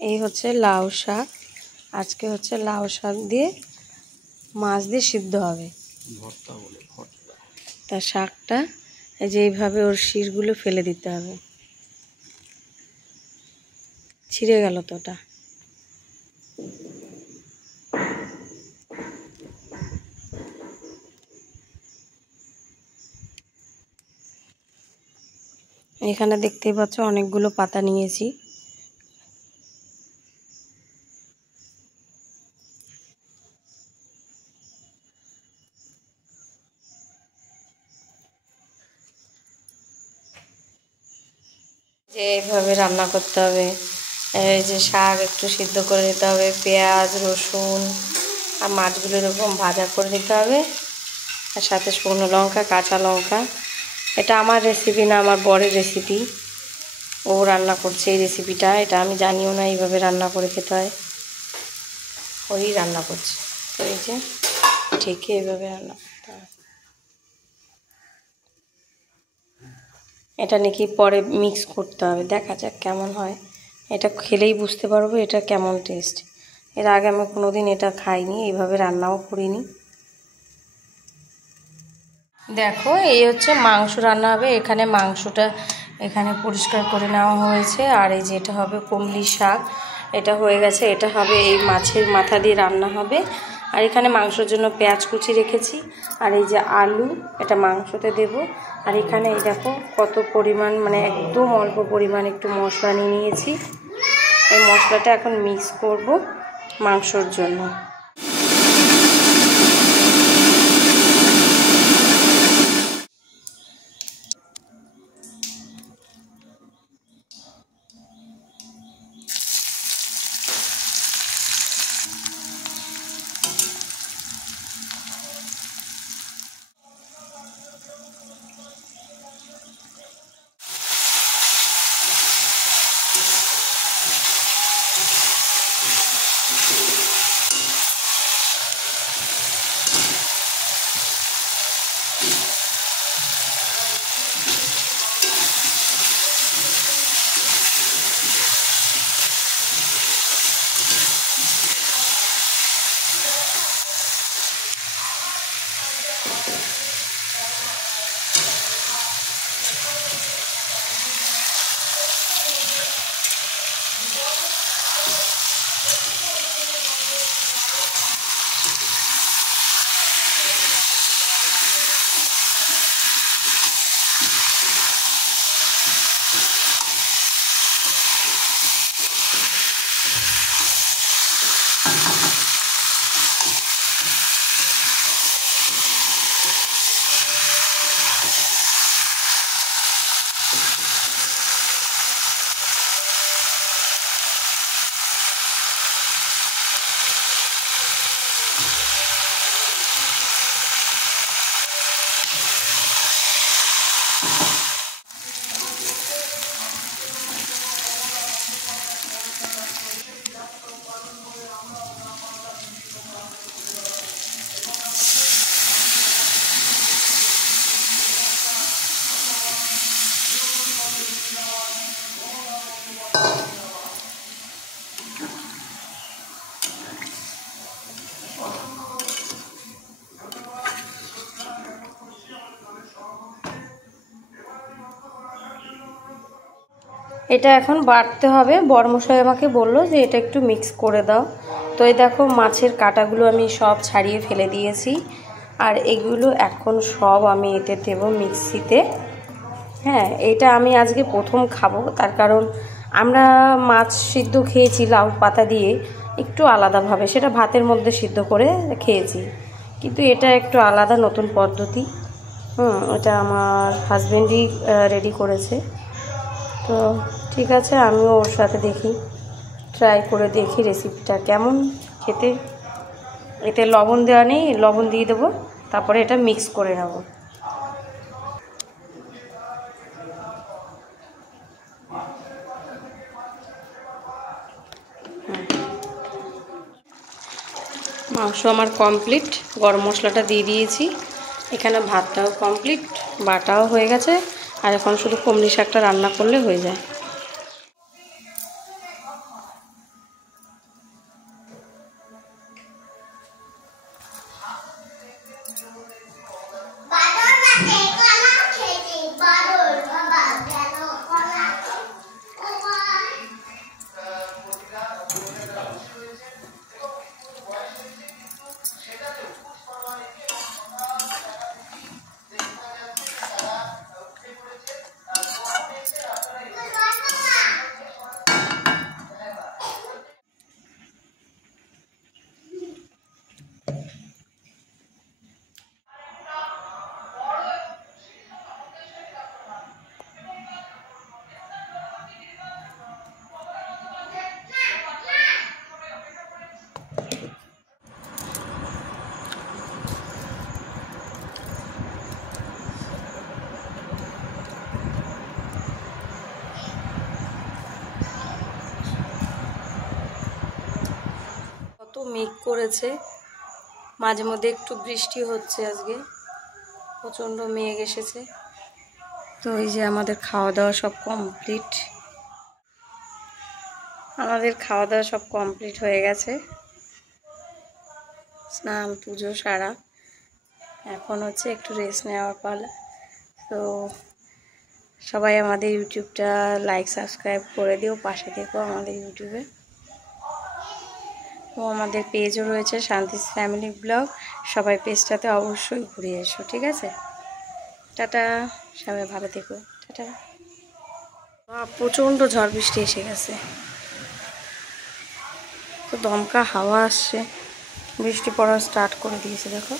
এই হচ্ছে লাউ শাক। আজকে হচ্ছে লাউ শাক দিয়ে মাছ দিয়ে সিদ্ধ হবে। তা শাকটা এই যে এইভাবে ওর শিরগুলো ফেলে দিতে হবে। ছিঁড়ে গেল তো ওটা। এখানে দেখতেই পাচ্ছ অনেকগুলো পাতা নিয়েছি। যে এইভাবে রান্না করতে হবে। এই যে শাক একটু সিদ্ধ করে নিতে হবে, পেঁয়াজ রসুন আর মাছগুলো এরকম ভাজা করে নিতে হবে, আর সাথে শুকনো লঙ্কা কাঁচা লঙ্কা। এটা আমার রেসিপি না, আমার বরের রেসিপি। ও রান্না করছে এই রেসিপিটা, এটা আমি জানিও না এইভাবে রান্না করে খেতে হয়। ওই রান্না করছে, তো এই যে ঠিকই এইভাবে রান্না করতে হয়। এটা নাকি পরে মিক্স করতে হবে, দেখা যাক কেমন হয়। এটা খেলেই বুঝতে পারবো এটা কেমন টেস্ট। এর আগে আমি কোনোদিন এটা খাইনি, এইভাবে রান্নাও করিনি। দেখো এই হচ্ছে মাংস রান্না হবে। এখানে মাংসটা এখানে পরিষ্কার করে নেওয়া হয়েছে। আর এই যে এটা হবে কমলি শাক, এটা হয়ে গেছে। এটা হবে এই মাছের মাথা দিয়ে রান্না হবে। আর এখানে মাংসের জন্য পেঁয়াজ কুচি রেখেছি। আর এই যে আলু, এটা মাংসতে দেব। আর এখানে এই দেখো কত পরিমাণ, মানে একদম অল্প পরিমাণ একটু মশলা নিয়ে নিয়েছি। এই মশলাটা এখন মিক্স করব মাংসর জন্য। এটা এখন বাটতে হবে। বড়মশাই আমাকে বললো যে এটা একটু মিক্স করে দাও। তো এই দেখো মাছের কাঁটাগুলো আমি সব ছাড়িয়ে ফেলে দিয়েছি। আর এগুলো এখন সব আমি এতে দেব মিক্সিতে। হ্যাঁ, এটা আমি আজকে প্রথম খাবো, তার কারণ আমরা মাছ সিদ্ধ খেয়েছি লাউ পাতা দিয়ে একটু আলাদাভাবে, সেটা ভাতের মধ্যে সিদ্ধ করে খেয়েছি। কিন্তু এটা একটু আলাদা, নতুন পদ্ধতি। এটা আমার হাজব্যান্ডই রেডি করেছে। তো ঠিক আছে, আমিও ওর সাথে দেখি, ট্রাই করে দেখি রেসিপিটা কেমন খেতে। এতে লবণ দেওয়া নেই, লবণ দিয়ে দেবো, তারপরে এটা মিক্স করে নেব। মাংস আমার কমপ্লিট, গরম মশলাটা দিয়ে দিয়েছি। এখানে ভাতটাও কমপ্লিট, বাটাও হয়ে গেছে। আর এখন শুধু কমলি শাকটা রান্না করলে হয়ে যায়। মেঘ করেছে, মাঝে মধ্যে একটু বৃষ্টি হচ্ছে। আজকে প্রচণ্ড মেঘ এসেছে। তো এই যে আমাদের খাওয়া দাওয়া সব কমপ্লিট। হয়ে গেছে, স্নান পুজো সারা। এখন হচ্ছে একটু রেস্ট নেওয়ার পালা। তো সবাই আমাদের ইউটিউবটা লাইক সাবস্ক্রাইব করে দিও, পাশে থেকো আমাদের ইউটিউবে। ও আমাদের পেজও রয়েছে শান্তিস ফ্যামিলি ব্লগ, সবাই পেজটাতে অবশ্যই ঘুরে এসো, ঠিক আছে? টাটা, সবাই ভালো থেকো, টাটা। প্রচণ্ড ঝড় বৃষ্টি এসে গেছে, তো দমকা হাওয়া আসছে, বৃষ্টি পড়া স্টার্ট করে দিয়েছে দেখো।